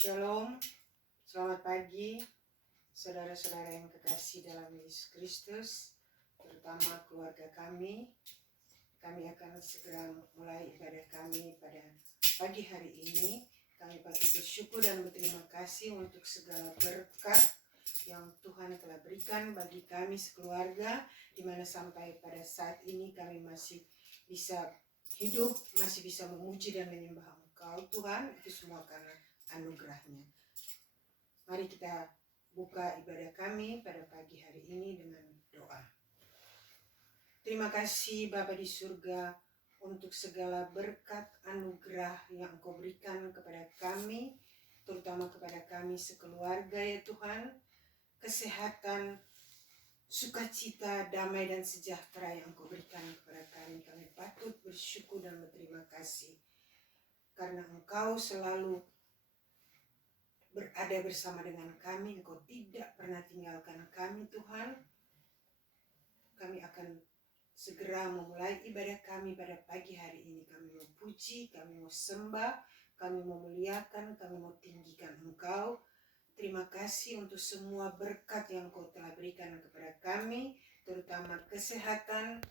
Shalom, selamat pagi saudara-saudara yang kekasih dalam Yesus Kristus, terutama keluarga kami. Kami akan segera mulai ibadah kami pada pagi hari ini. Kami patut bersyukur dan berterima kasih untuk segala berkat yang Tuhan telah berikan bagi kami sekeluarga, di mana sampai pada saat ini kami masih bisa hidup, masih bisa memuji dan menyembah Engkau Tuhan. Itu semua karena anugerah-Nya. Mari kita buka ibadah kami pada pagi hari ini dengan doa. Terima kasih Bapa di surga untuk segala berkat anugerah yang Engkau berikan kepada kami, terutama kepada kami sekeluarga ya Tuhan. Kesehatan, sukacita, damai dan sejahtera yang Engkau berikan kepada kami. Kami patut bersyukur dan berterima kasih karena Engkau selalu berada bersama dengan kami. Engkau tidak pernah tinggalkan kami Tuhan. Kami akan segera memulai ibadah kami pada pagi hari ini. Kami mau puji, kami mau sembah, kami mau muliakan, kami mau tinggikan Engkau. Terima kasih untuk semua berkat yang Engkau telah berikan kepada kami, terutama kesehatan,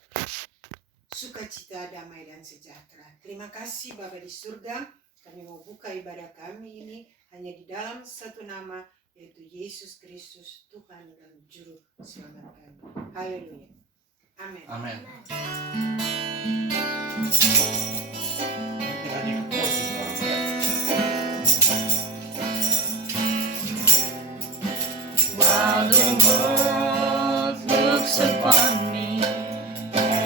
sukacita, damai dan sejahtera. Terima kasih Bapa di surga. Kami mau buka ibadah kami ini hanya di dalam satu nama, yaitu Yesus Kristus, Tuhan dan Juru Selamat kami. Haleluya. Amin. Amin. While the world looks upon me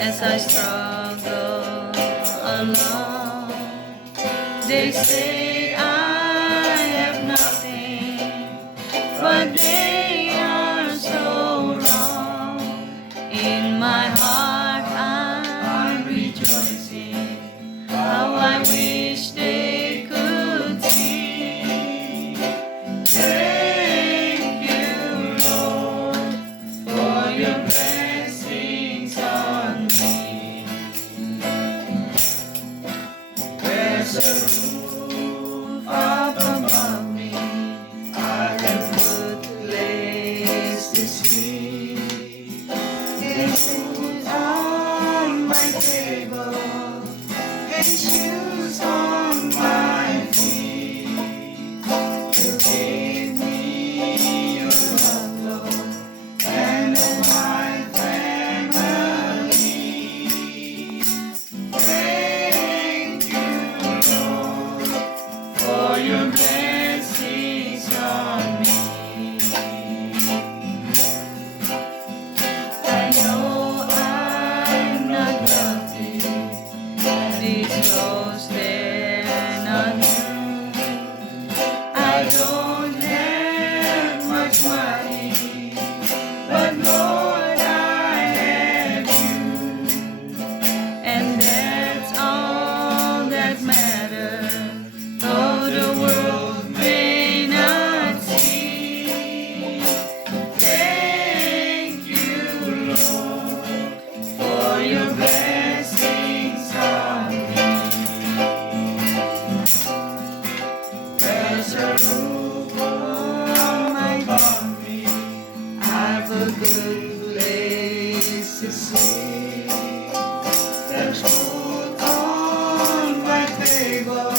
as I struggle alone, they say I have nothing, but they are so wrong. In my heart I'm rejoicing, how I wish they could see. Thank you, Lord, for your blessings on me. There's a roof up above me, I have a good place to sleep. There's food on my table and shoes on my feet. You gave me your love, Lord, and my family. Thank you, Lord, for your blessings on me. I know I'm not wealthy, these clothes they're not new. I don't have much money, but Lord, I have you, and that's all that matters. Though the world may not see. Thank you, Lord, for your blessings on me. There's a roof over my body, I've a good place to sleep. There's food on my table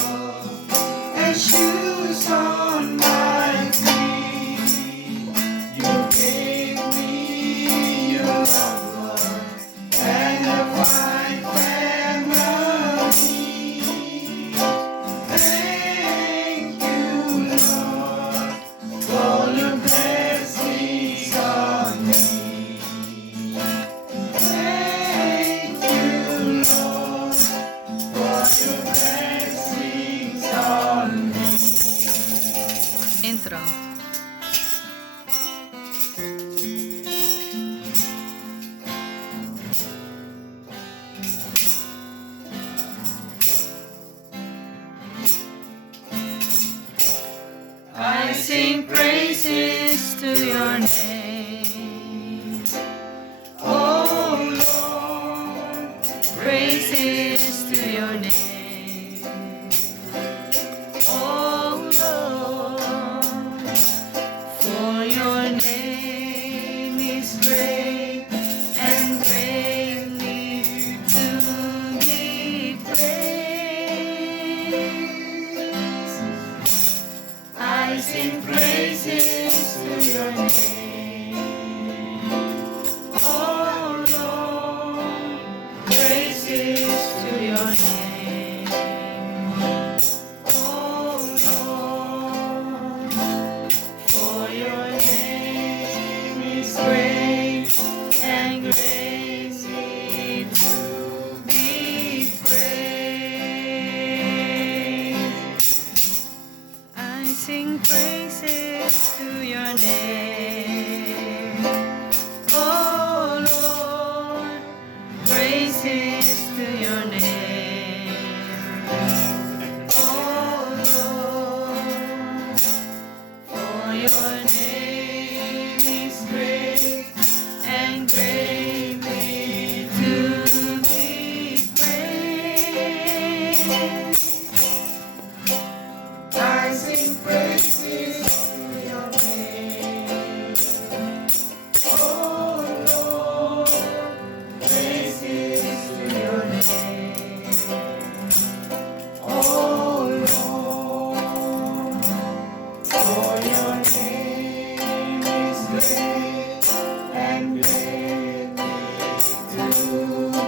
and shoes on my feet. You gave me your love, Lord, and a fine family. Thank you, Lord, for your blessings on me. Thank you, Lord, for your blessings on me. Intro. I sing praises to your name, oh Lord, praises to your name, oh Lord. sing praises to your name. Oh Lord, praises to your name. Oh Lord, for your name is great and greatly to be praised. I sing praises to your name. Oh Lord, praises to your name. Oh Lord, for your name is great and greatly to be praised. I sing praises to your name. Oh Lord, praises to your name. Oh Lord, for your name is great and greatly to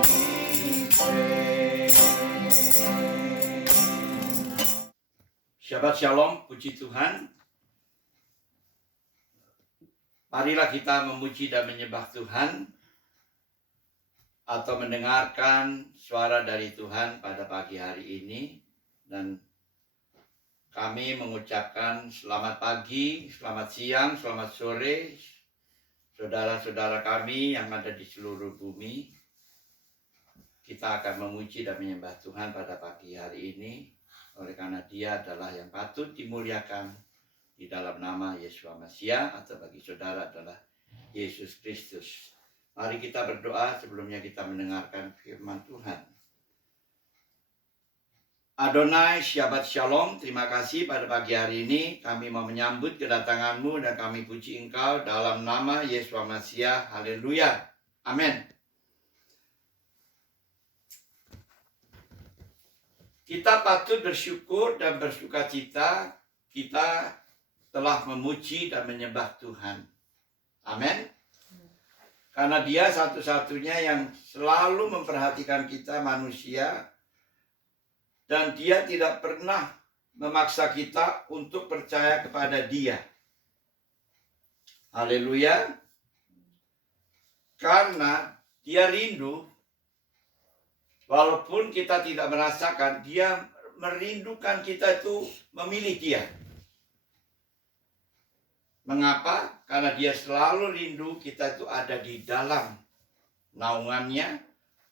be praised. Shabbat Shalom, puji Tuhan. Marilah kita memuji dan menyembah Tuhan atau mendengarkan suara dari Tuhan pada pagi hari ini. Dan kami mengucapkan selamat pagi, selamat siang, selamat sore, saudara-saudara kami yang ada di seluruh bumi. Kita akan memuji dan menyembah Tuhan pada pagi hari ini. Oleh karena Dia adalah yang patut dimuliakan di dalam nama Yeshua Masiah, atau bagi saudara adalah Yesus Kristus. Mari kita berdoa sebelumnya kita mendengarkan firman Tuhan. Adonai, Shabbat Shalom, terima kasih pada pagi hari ini kami mau menyambut kedatangan-Mu dan kami puji Engkau dalam nama Yeshua Masiah. Haleluya. Amin. Kita patut bersyukur dan bersukacita kita telah memuji dan menyembah Tuhan. Amin. Karena Dia satu-satunya yang selalu memperhatikan kita manusia, dan Dia tidak pernah memaksa kita untuk percaya kepada Dia. Haleluya. Karena Dia rindu. Walaupun kita tidak merasakan, Dia merindukan kita itu memilih Dia. Mengapa? Karena Dia selalu rindu kita itu ada di dalam naungannya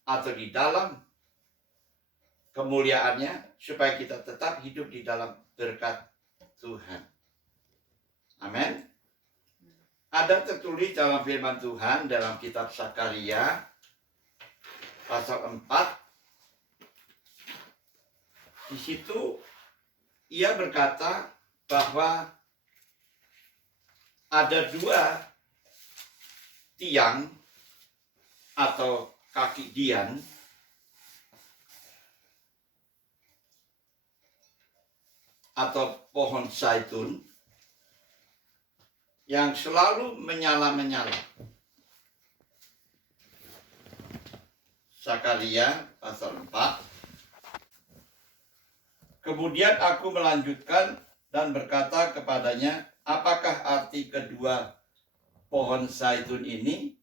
atau di dalam kemuliaannya, supaya kita tetap hidup di dalam berkat Tuhan. Amin. Ada tertulis dalam firman Tuhan dalam kitab Sakaria pasal 4. Di situ ia berkata bahwa ada dua tiang atau kaki dian atau pohon zaitun yang selalu menyala-menyala. Sakaria pasal 4. Kemudian aku melanjutkan dan berkata kepadanya, apakah arti kedua pohon zaitun ini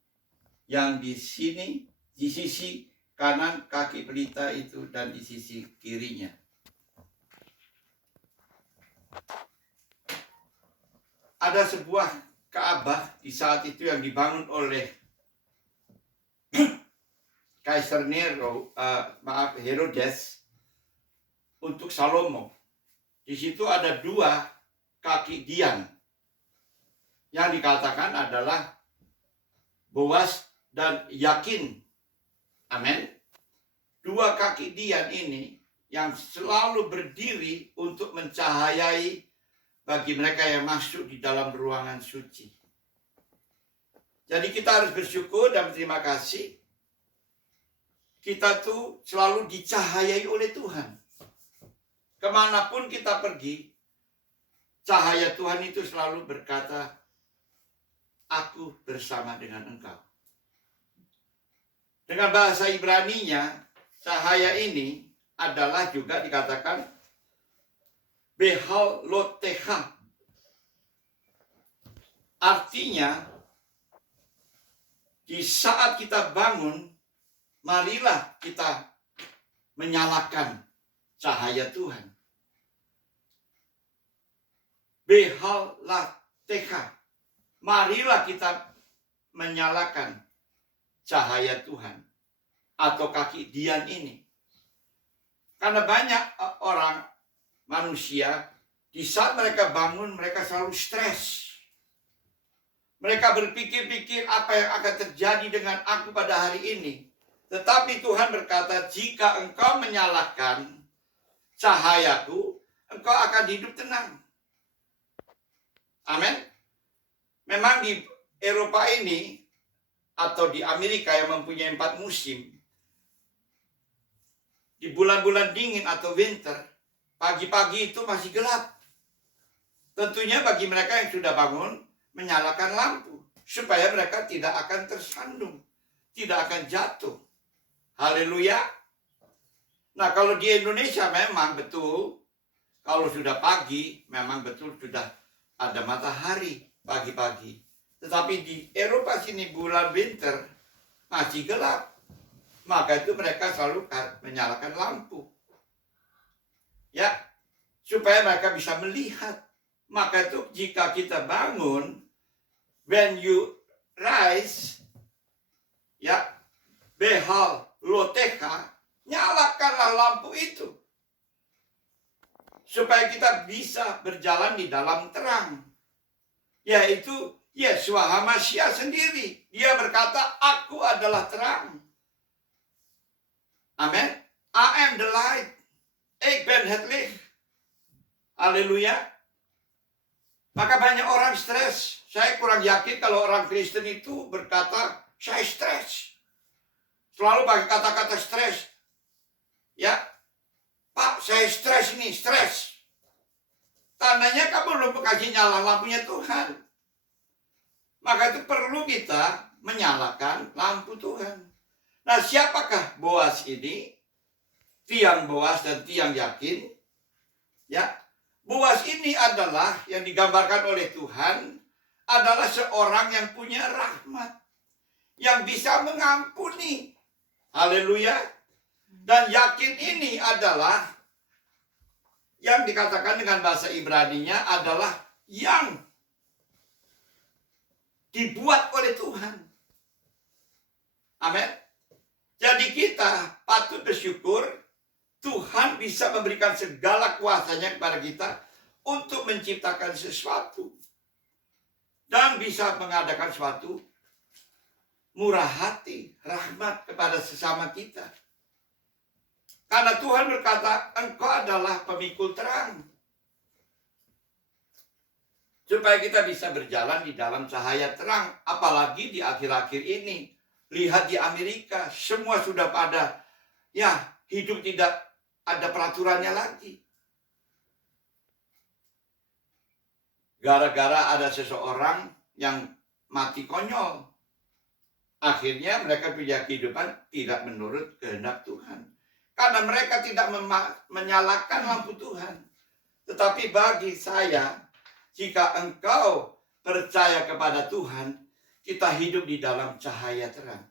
yang di sini, di sisi kanan kaki pelita itu dan di sisi kirinya? Ada sebuah Ka'bah di saat itu yang dibangun oleh Kaisar Herodes untuk Salomo. Di situ ada dua kaki dian yang dikatakan adalah Boas dan Yakin. Amin. Dua kaki dian ini yang selalu berdiri untuk mencahayai bagi mereka yang masuk di dalam ruangan suci. Jadi kita harus bersyukur dan berterima kasih. Kita tuh selalu dicahayai oleh Tuhan. Kemanapun kita pergi, cahaya Tuhan itu selalu berkata, aku bersama dengan engkau. Dengan bahasa Ibraninya, cahaya ini adalah juga dikatakan Behalotecha. Artinya, di saat kita bangun, marilah kita menyalakan cahaya Tuhan. Behalatecha. Marilah kita menyalakan cahaya Tuhan. Atau kaki dian ini. Karena banyak orang, manusia, di saat mereka bangun, mereka selalu stres. Mereka berpikir-pikir apa yang akan terjadi dengan aku pada hari ini. Tetapi Tuhan berkata, jika engkau menyalakan cahayaku, engkau akan hidup tenang. Amin. Memang di Eropa ini, atau di Amerika yang mempunyai 4 musim, di bulan-bulan dingin atau winter, pagi-pagi itu masih gelap. Tentunya bagi mereka yang sudah bangun, menyalakan lampu. Supaya mereka tidak akan tersandung. Tidak akan jatuh. Haleluya. Nah, kalau di Indonesia memang betul, kalau sudah pagi, memang betul sudah ada matahari pagi-pagi. Tetapi di Eropa sini bulan winter, masih gelap. Maka itu mereka selalu menyalakan lampu. Ya, supaya mereka bisa melihat. Maka itu jika kita bangun, when you rise, ya, Behalotecha, nyalakanlah lampu itu. Supaya kita bisa berjalan di dalam terang. Yaitu Yeshua HaMashiach sendiri. Dia berkata, aku adalah terang. Amin. I am the light. Ik ben het licht. Haleluya. Maka banyak orang stres. Saya kurang yakin kalau orang Kristen itu berkata, saya stres. Selalu pakai kata-kata stres. Ya. Pak, saya stres ini, stres. Tandanya kamu belum kasih nyala lampunya Tuhan. Maka itu perlu kita menyalakan lampu Tuhan. Nah, siapakah Boas ini? Tiang Boas dan tiang yakin. Ya, Boas ini adalah yang digambarkan oleh Tuhan adalah seorang yang punya rahmat, yang bisa mengampuni. Haleluya. Dan yakin ini adalah yang dikatakan dengan bahasa Ibraninya adalah yang dibuat oleh Tuhan. Amin. Jadi kita patut bersyukur Tuhan bisa memberikan segala kuasanya kepada kita untuk menciptakan sesuatu. Dan bisa mengadakan suatu murah hati, rahmat kepada sesama kita. Karena Tuhan berkata, engkau adalah pemikul terang. Supaya kita bisa berjalan di dalam cahaya terang. Apalagi di akhir-akhir ini. Lihat di Amerika, semua sudah pada, ya, hidup tidak ada peraturannya lagi. Gara-gara ada seseorang yang mati konyol. Akhirnya mereka punya kehidupan tidak menurut kehendak Tuhan. Karena mereka tidak menyalakan lampu Tuhan. Tetapi bagi saya, jika engkau percaya kepada Tuhan, kita hidup di dalam cahaya terang.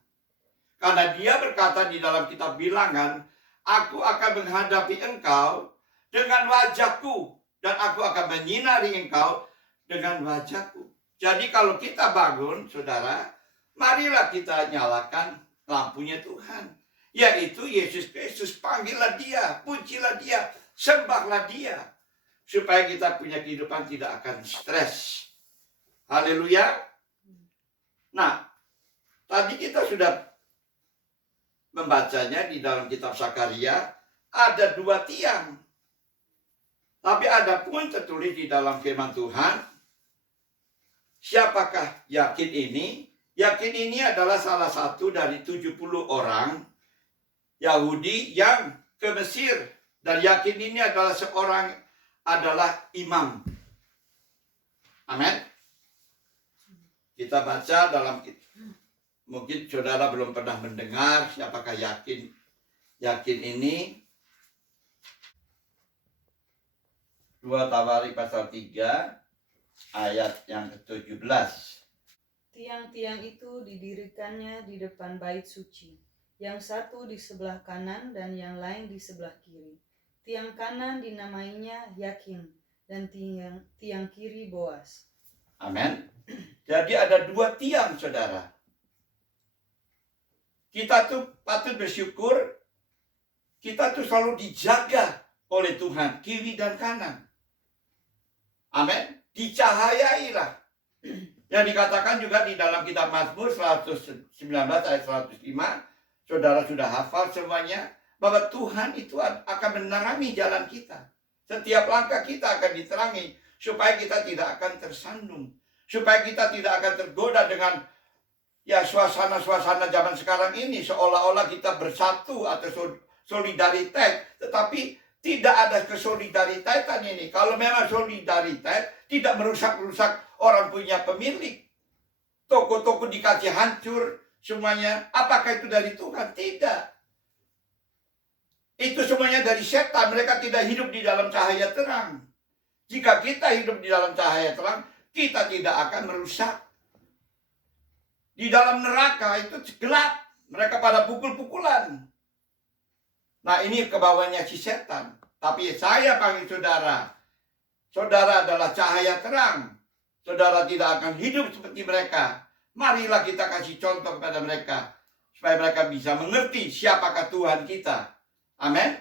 Karena dia berkata di dalam kitab Bilangan, aku akan menghadapi engkau dengan wajahku. Dan aku akan menyinari engkau dengan wajahku. Jadi kalau kita bangun, saudara, marilah kita nyalakan lampunya Tuhan. Yaitu Yesus Kristus, panggillah dia, pujilah dia, sembahlah dia. Supaya kita punya kehidupan tidak akan stres. Haleluya. Nah, tadi kita sudah membacanya di dalam kitab Sakaria, ada 2 tiang. Tapi ada pun tertulis di dalam firman Tuhan, siapakah yakin ini? Yakin ini adalah salah satu dari 70 orang Yahudi yang ke Mesir. Dan yakin ini adalah adalah imam. Amin. Kita baca dalam, mungkin saudara belum pernah mendengar, siapakah yakin ini? 2 Tawarik pasal 3 ayat yang ke-17. Tiang-tiang itu didirikannya di depan bait suci, yang satu di sebelah kanan dan yang lain di sebelah kiri. Tiang kanan dinamainya Yakin dan tiang kiri Boas. Amin. Jadi ada 2 tiang, saudara. Kita tuh patut bersyukur, kita tuh selalu dijaga oleh Tuhan, kiri dan kanan. Amin. Dicahayailah. Yang dikatakan juga di dalam kitab Mazmur 119 ayat 105, saudara sudah hafal semuanya, bahwa Tuhan itu akan menerangi jalan kita. Setiap langkah kita akan diterangi, supaya kita tidak akan tersandung, supaya kita tidak akan tergoda dengan suasana-suasana zaman sekarang ini, seolah-olah kita bersatu atau solidaritas, tetapi tidak ada kesolidaritasan ini. Kalau memang solidaritas, tidak merusak-rusak orang punya pemilik. Toko-toko dikasih hancur semuanya. Apakah itu dari Tuhan? Tidak. Itu semuanya dari setan. Mereka tidak hidup di dalam cahaya terang. Jika kita hidup di dalam cahaya terang, kita tidak akan merusak. Di dalam neraka itu gelap. Mereka pada pukul-pukulan. Nah, ini kebawahnya si setan. Tapi saya panggil saudara. Saudara adalah cahaya terang. Saudara tidak akan hidup seperti mereka. Marilah kita kasih contoh kepada mereka. Supaya mereka bisa mengerti siapakah Tuhan kita. Amin.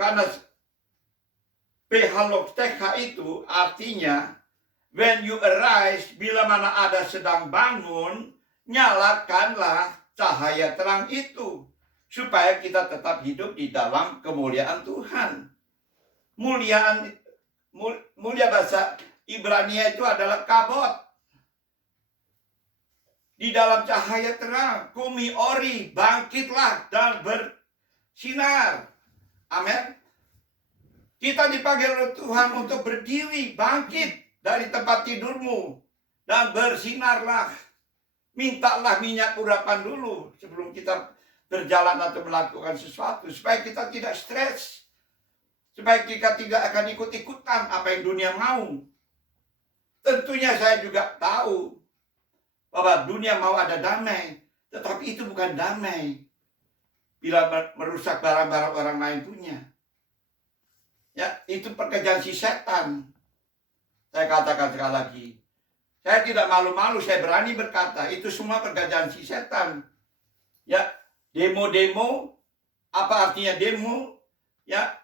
Karena Behalokteha itu artinya when you arise, bila mana ada sedang bangun, nyalakanlah cahaya terang itu, supaya kita tetap hidup di dalam kemuliaan Tuhan. Mulia bahasa Ibrania itu adalah kabot. Di dalam cahaya terang, kumi ori, bangkitlah dan bersinar. Amin. Kita dipanggil oleh Tuhan untuk berdiri, bangkit dari tempat tidurmu dan bersinarlah. Mintalah minyak urapan dulu sebelum kita berjalan atau melakukan sesuatu, supaya kita tidak stres, supaya kita tidak akan ikut-ikutan apa yang dunia mau. Tentunya saya juga tahu bahwa dunia mau ada damai, tetapi itu bukan damai bila merusak barang-barang orang lain punya. Ya, itu pekerjaan si setan. Saya katakan sekali lagi, saya tidak malu-malu, saya berani berkata, itu semua pekerjaan si setan. Ya, demo-demo, apa artinya demo? Ya,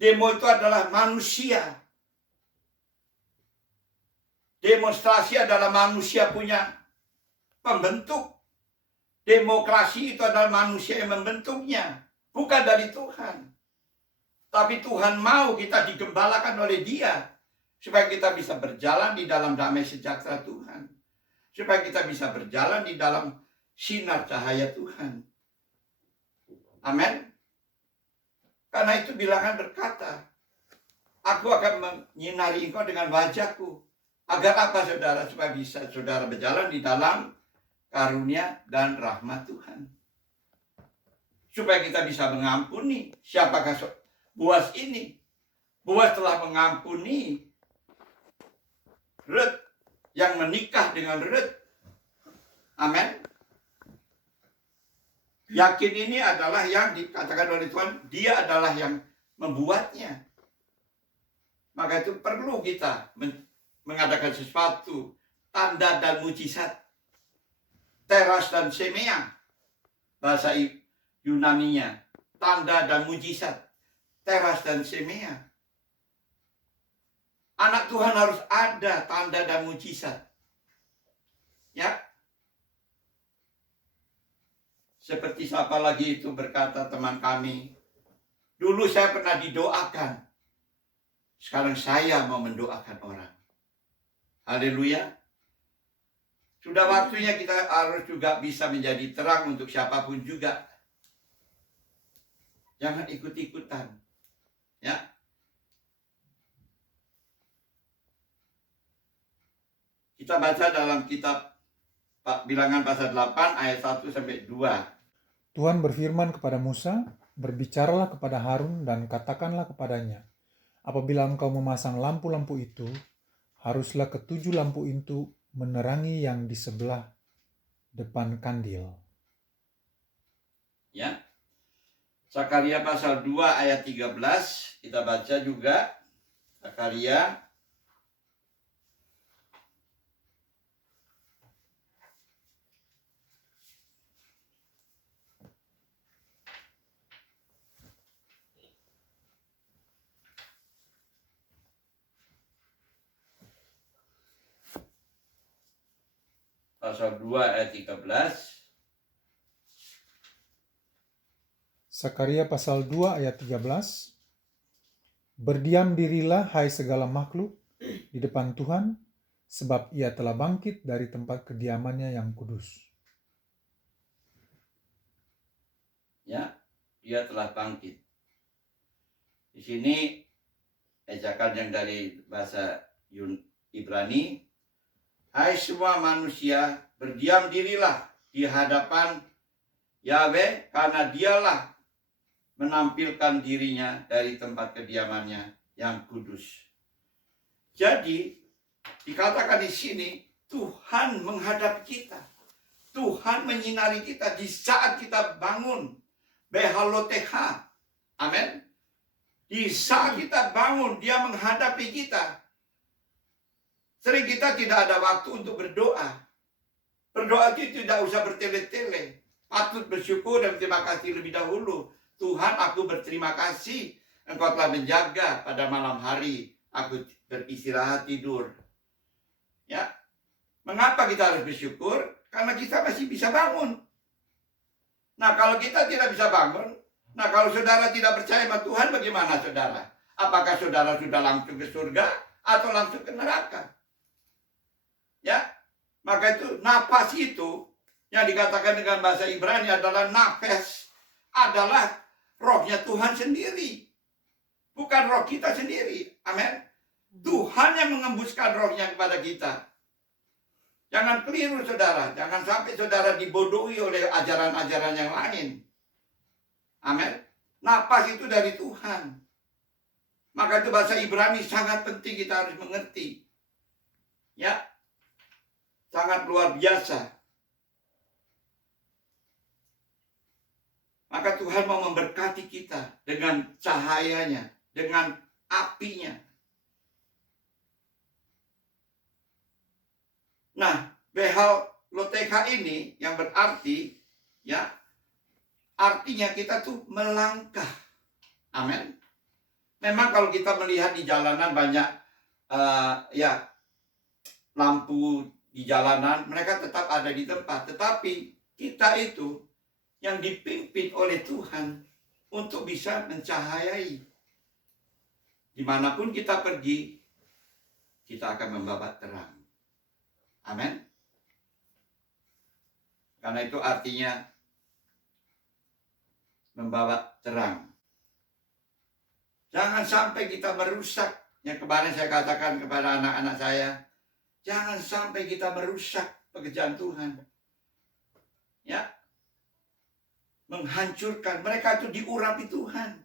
demo itu adalah manusia. Demonstrasi adalah manusia punya pembentuk. Demokrasi itu adalah manusia yang membentuknya, bukan dari Tuhan. Tapi Tuhan mau kita digembalakan oleh Dia, supaya kita bisa berjalan di dalam damai sejahtera Tuhan, supaya kita bisa berjalan di dalam sinar cahaya Tuhan. Amin. Karena itu bilangan berkata, aku akan menyinari engkau dengan wajahku. Agar apa, saudara? Supaya bisa saudara berjalan di dalam karunia dan rahmat Tuhan. Supaya kita bisa mengampuni. Siapakah Boas ini? Boas telah mengampuni Rut yang menikah dengan Rut. Amin. Yakin ini adalah yang dikatakan oleh Tuhan, Dia adalah yang membuatnya. Maka itu perlu kita mengadakan sesuatu, tanda dan mujizat. Teras dan semea, bahasa Yunaninya, tanda dan mujizat. Teras dan semea. Anak Tuhan harus ada tanda dan mujizat. Ya. Seperti siapa lagi itu berkata teman kami, dulu saya pernah didoakan, sekarang saya mau mendoakan orang. Haleluya. Sudah waktunya kita harus juga bisa menjadi terang untuk siapapun juga. Jangan ikut-ikutan. Ya. Kita baca dalam kitab Bilangan pasal 8 ayat 1 sampai 2. Tuhan berfirman kepada Musa, berbicaralah kepada Harun dan katakanlah kepadanya, apabila engkau memasang lampu-lampu itu, haruslah ketujuh lampu itu menerangi yang di sebelah depan kandil. Ya. Zakaria pasal 2 ayat 13 kita baca juga. Zakaria pasal 2 ayat 13. Zakaria pasal 2 ayat 13. Berdiam dirilah hai segala makhluk di depan Tuhan, sebab ia telah bangkit dari tempat kediamannya yang kudus. Ya, dia telah bangkit. Di sini ejakan yang dari bahasa Ibrani, hai semua manusia, berdiam dirilah di hadapan Yahweh, karena dialah menampilkan dirinya dari tempat kediamannya yang kudus. Jadi dikatakan di sini Tuhan menghadap kita. Tuhan menyinari kita di saat kita bangun. Behaloteha. Amin. Di saat kita bangun, dia menghadapi kita. Sering kita tidak ada waktu untuk berdoa. Berdoa itu tidak usah bertele-tele. Patut bersyukur dan terima kasih lebih dahulu. Tuhan, aku berterima kasih Engkau telah menjaga pada malam hari. Aku beristirahat tidur. Ya. Mengapa kita harus bersyukur? Karena kita masih bisa bangun. Nah, kalau kita tidak bisa bangun, nah kalau saudara tidak percaya sama Tuhan, bagaimana saudara? Apakah saudara sudah langsung ke surga atau langsung ke neraka? Ya. Maka itu nafas itu yang dikatakan dengan bahasa Ibrani adalah nafas, adalah rohnya Tuhan sendiri. Bukan roh kita sendiri. Amin. Tuhan yang mengembuskan rohnya kepada kita. Jangan keliru saudara. Jangan sampai saudara dibodohi oleh ajaran-ajaran yang lain. Amin. Nafas itu dari Tuhan. Maka itu bahasa Ibrani sangat penting kita harus mengerti. Ya. Sangat luar biasa. Maka Tuhan mau memberkati kita dengan cahayanya, dengan apinya. Nah, Behaloteha ini yang berarti, ya, artinya kita tuh melangkah. Amin. Memang kalau kita melihat di jalanan banyak, ya, lampu di jalanan, mereka tetap ada di tempat. Tetapi kita itu yang dipimpin oleh Tuhan untuk bisa mencahayai. Dimanapun kita pergi, kita akan membawa terang. Amin. Karena itu artinya membawa terang. Jangan sampai kita merusak. Yang kemarin saya katakan kepada anak-anak saya, jangan sampai kita merusak pekerjaan Tuhan. Ya. Menghancurkan. Mereka itu diurapi Tuhan.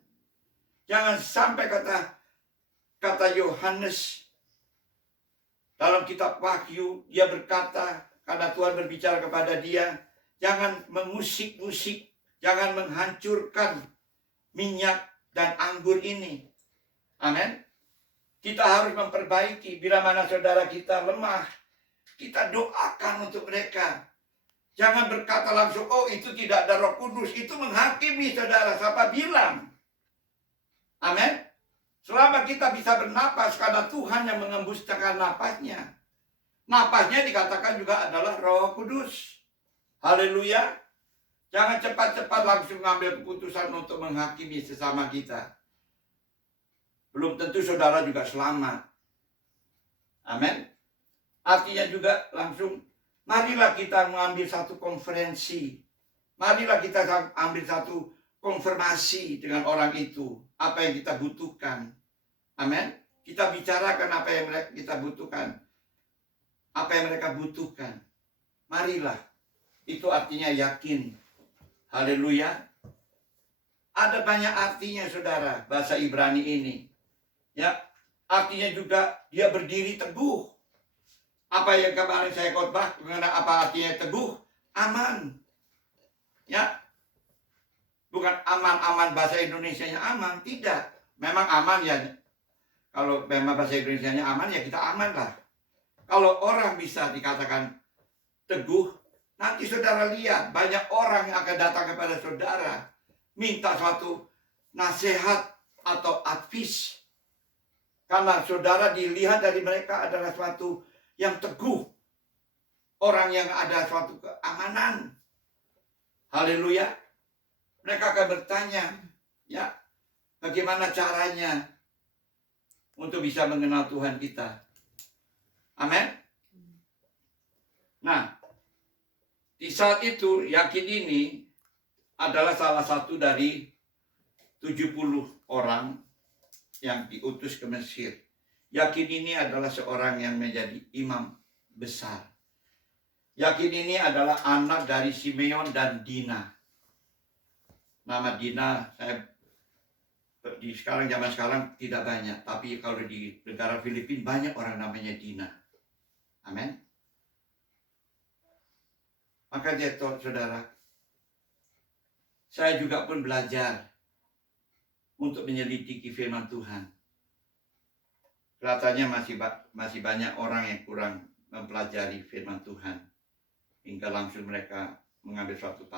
Jangan sampai kata Yohanes dalam kitab Wahyu, dia berkata, karena Tuhan berbicara kepada dia, jangan mengusik-usik, jangan menghancurkan minyak dan anggur ini. Amin. Kita harus memperbaiki. Bila mana saudara kita lemah, kita doakan untuk mereka. Jangan berkata langsung, oh itu tidak ada Roh Kudus. Itu menghakimi saudara. Siapa bilang? Amin. Selama kita bisa bernapas karena Tuhan yang mengembuskan napasnya. Napasnya dikatakan juga adalah Roh Kudus. Haleluya. Jangan cepat-cepat langsung mengambil keputusan untuk menghakimi sesama kita. Belum tentu saudara juga selamat. Amin. Artinya juga langsung, marilah kita mengambil satu konferensi. Marilah kita ambil satu konfirmasi dengan orang itu. Apa yang kita butuhkan. Amin. Kita bicarakan apa yang kita butuhkan. apa yang mereka butuhkan. Marilah. Itu artinya yakin. Haleluya. Ada banyak artinya saudara, bahasa Ibrani ini. Ya, artinya juga dia berdiri teguh. Apa yang kemarin saya khotbah mengenai apa artinya teguh? Aman. Ya. Bukan aman-aman bahasa Indonesianya aman, tidak. Memang aman ya. Kalau memang bahasa Indonesianya aman ya kita aman lah. Kalau orang bisa dikatakan teguh, nanti saudara lihat banyak orang yang akan datang kepada saudara minta suatu nasihat atau advice. Karena saudara dilihat dari mereka adalah suatu yang teguh. Orang yang ada suatu keamanan. Haleluya. Mereka akan bertanya, ya, bagaimana caranya untuk bisa mengenal Tuhan kita. Amin. Nah, di saat itu yakin ini adalah salah satu dari 70 orang yang diutus ke Mesir. Yakin ini adalah seorang yang menjadi imam besar. Yakin ini adalah anak dari Simeon dan Dina. Nama Dina saya di zaman sekarang tidak banyak, tapi kalau di negara Filipina banyak orang namanya Dina. Amin. Maka saudara, saya juga pun belajar untuk menyelidiki firman Tuhan. Kelihatannya masih banyak orang yang kurang mempelajari firman Tuhan hingga langsung mereka mengambil suatu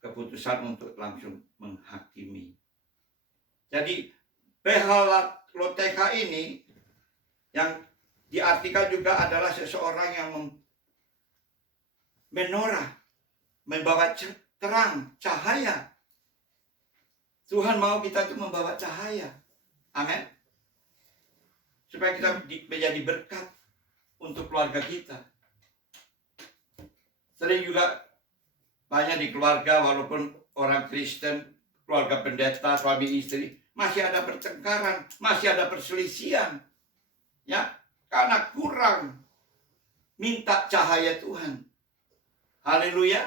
keputusan untuk langsung menghakimi. Jadi Behalalotheika ini yang diartikan juga adalah seseorang yang menorah, membawa terang, cahaya. Tuhan mau kita itu membawa cahaya. Amin. Supaya kita menjadi berkat untuk keluarga kita. Sering juga banyak di keluarga, walaupun orang Kristen, keluarga pendeta, suami istri, masih ada pertengkaran, masih ada perselisihan. Ya, karena kurang minta cahaya Tuhan. Haleluya.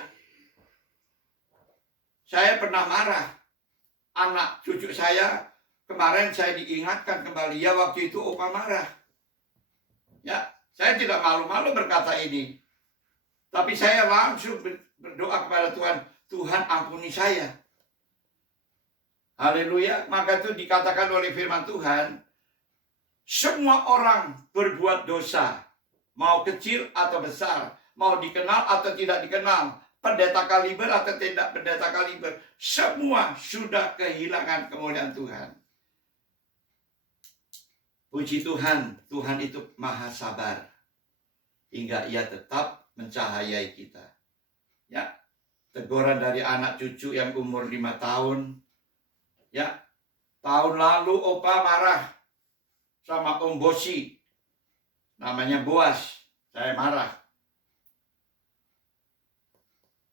Saya pernah marah. Anak cucu saya, kemarin saya diingatkan kembali, ya waktu itu opa marah. Ya, saya tidak malu-malu berkata ini. Tapi saya langsung berdoa kepada Tuhan, Tuhan ampuni saya. Haleluya. Maka itu dikatakan oleh firman Tuhan, semua orang berbuat dosa, mau kecil atau besar, mau dikenal atau tidak dikenal, pendeta kaliber atau tidak pendeta kaliber, semua sudah kehilangan kemuliaan Tuhan. Puji Tuhan, Tuhan itu maha sabar hingga ia tetap mencahayai kita. Ya, teguran dari anak cucu yang umur 5 tahun. Ya, tahun lalu opa marah sama Om Bosi. Namanya Boas. Saya marah.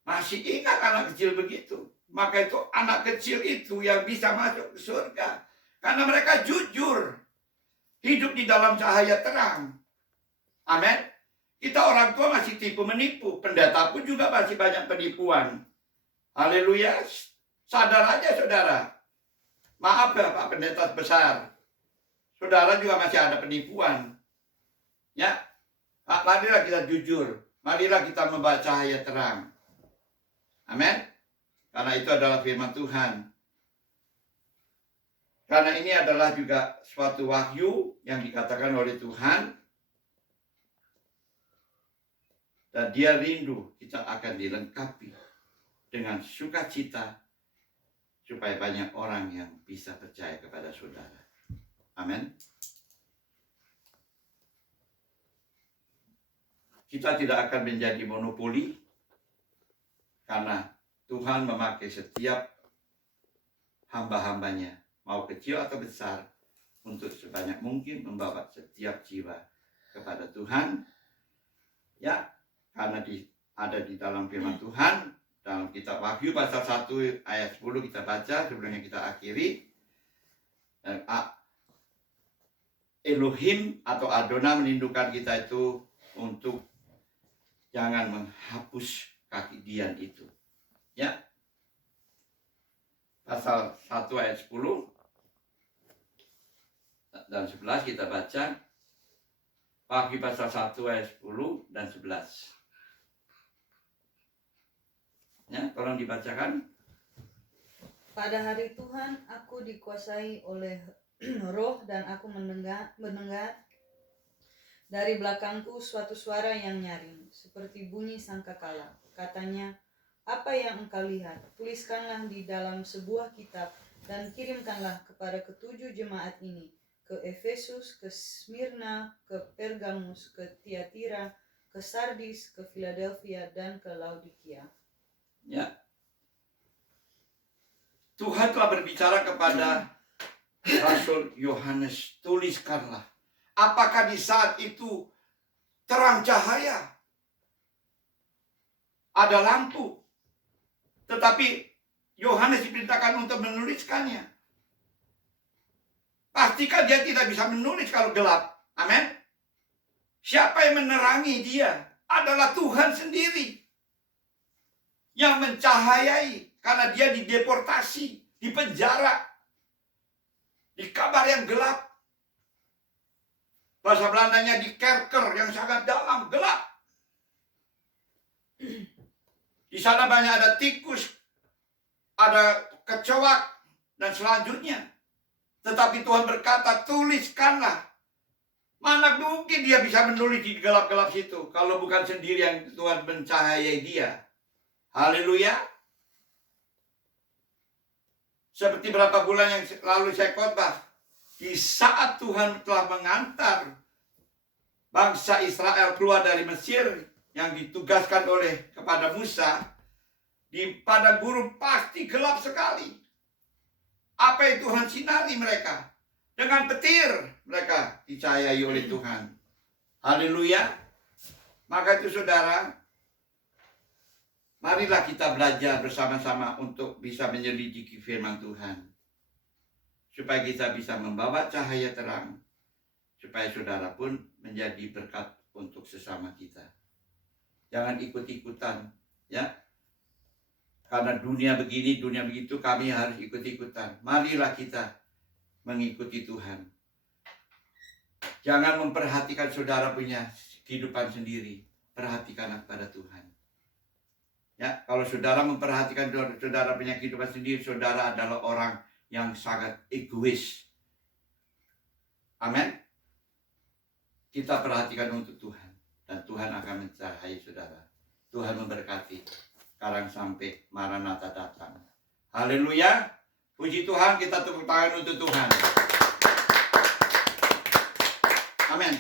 Masih ingat anak kecil begitu. Maka itu anak kecil itu yang bisa masuk ke surga. Karena mereka jujur. Hidup di dalam cahaya terang. Amin. Kita orang tua masih tipu menipu. Pendeta pun juga masih banyak penipuan. Haleluya. Sadar aja saudara. Maaf ya Pak Pendeta besar. Saudara juga masih ada penipuan. Ya. Marilah kita jujur. Marilah kita membawa cahaya terang. Amin. Karena itu adalah firman Tuhan. Karena ini adalah juga suatu wahyu yang dikatakan oleh Tuhan. Dan dia rindu kita akan dilengkapi dengan sukacita supaya banyak orang yang bisa percaya kepada saudara. Amin. Kita tidak akan menjadi monopoli karena Tuhan memakai setiap hamba-hambanya, mau kecil atau besar, untuk sebanyak mungkin membawa setiap jiwa kepada Tuhan. Ya, karena ada di dalam firman Tuhan, dalam kitab Wahyu pasal 1 ayat 10 kita baca sebelumnya kita akhiri. Dan Elohim atau Adonai menindukkan kita itu untuk jangan menghapus kaki dian itu. Ya. Pasal 1 ayat 10 dan 11 kita baca. Bagi pasal 1 ayat 10 dan 11. Ya, tolong dibacakan. Pada hari Tuhan aku dikuasai oleh roh dan aku mendengar dari belakangku suatu suara yang nyaring seperti bunyi sangkakala. Katanya, apa yang engkau lihat? Tuliskanlah di dalam sebuah kitab dan kirimkanlah kepada ketujuh jemaat ini, ke Efesus, ke Smyrna, ke Pergamus, ke Tiatira, ke Sardis, ke Philadelphia, dan ke Laodikia. Ya. Tuhan telah berbicara kepada Rasul Yohanes, tuliskanlah. Apakah di saat itu terang cahaya? Ada lampu. Tetapi Yohanes diperintahkan untuk menuliskannya. Pastikan dia tidak bisa menulis kalau gelap. Amin. Siapa yang menerangi dia? Adalah Tuhan sendiri. Yang mencahayai. Karena dia dideportasi, dipenjara. Di kamar yang gelap. Bahasa Belandanya di kerker yang sangat dalam, gelap. Di sana banyak ada tikus, ada kecoak, dan selanjutnya. Tetapi Tuhan berkata, tuliskanlah. Mana mungkin dia bisa menulis di gelap-gelap situ, kalau bukan sendiri yang Tuhan mencahayai dia. Haleluya. Seperti berapa bulan yang lalu saya khotbah, di saat Tuhan telah mengantar bangsa Israel keluar dari Mesir yang ditugaskan oleh kepada Musa, di padang gurun pasti gelap sekali. Apa yang Tuhan sinari mereka? Dengan petir mereka dicahayai oleh Tuhan. Haleluya. Maka itu saudara, marilah kita belajar bersama-sama untuk bisa menyelidiki firman Tuhan. Supaya kita bisa membawa cahaya terang. Supaya saudara pun menjadi berkat untuk sesama kita. Jangan ikut-ikutan. Ya. Karena dunia begini, dunia begitu, kami harus ikut-ikutan. Marilah kita mengikuti Tuhan. Jangan memperhatikan saudara punya kehidupan sendiri. Perhatikanlah pada Tuhan. Ya, kalau saudara memperhatikan saudara punya kehidupan sendiri, saudara adalah orang yang sangat egois. Amin. Kita perhatikan untuk Tuhan, dan Tuhan akan mencahayai saudara. Tuhan memberkati. Sekarang sampai Maranatha datang. Haleluya. Puji Tuhan, kita tepuk tangan untuk Tuhan. Amin.